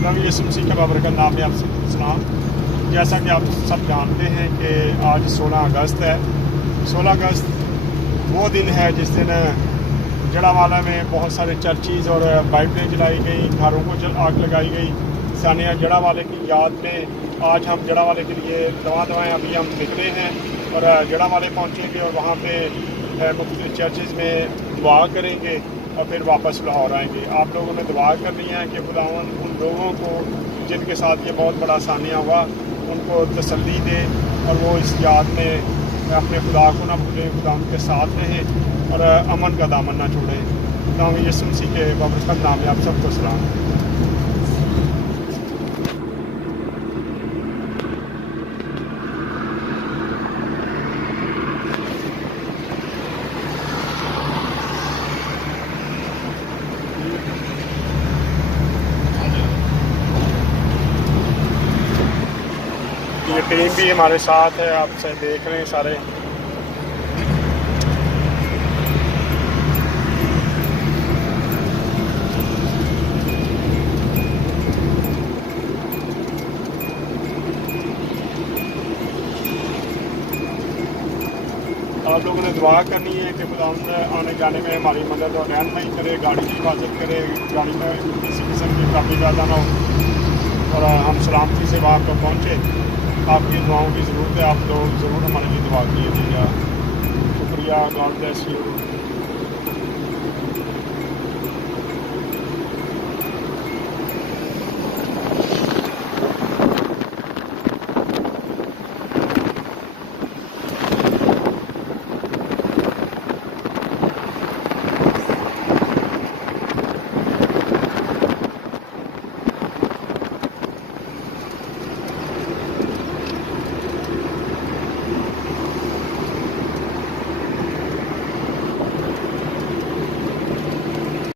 नबी यसुम मसीह के बाबर का नाम है आप सबको सलाम। जैसा कि आप सब जानते हैं कि आज 16 अगस्त है। 16 अगस्त वो दिन है जिस दिन जड़ावाला में बहुत सारे चर्चेज़ और बाइबलें जलाई गई, घरों को आग लगाई गई। सानिया जड़ावाले की याद में आज हम जड़ावाले के लिए दवाएँ अभी हम निकले हैं और जड़ावाले पहुँचेंगे और वहाँ पे मुख्तलिफ चर्चेज़ में दुआ करेंगे और फिर वापस लाहौर आएंगे। आप लोगों ने दुआ करनी है कि खुदावन उन लोगों को जिनके साथ ये बहुत बड़ा सानिया हुआ उनको तसल्ली दे और वो इस याद में अपने खुदा को ना भूलें, खुदा उनके साथ रहें और अमन का दामन ना छोड़ें। खुदा यीशु मसीह के बाबरकत नाम में आप सबको सलाम। ये टीम भी हमारे साथ है, आप से देख रहे हैं सारे। आप लोगों ने दुआ करनी है कि खुदा आने जाने में हमारी मदद और रहनुमाई करे, गाड़ी की हिफाजत करे, गाड़ी में किसी किस्म की ट्रैफिक ज़्यादा ना हो और हम सलामती से वहाँ पर पहुँचे। आपकी दुआओं की ज़रूरत है, आप लोग ज़रूर हमारे लिए दुआ कीजिएगा। शुक्रिया, गॉड ब्लेस यू।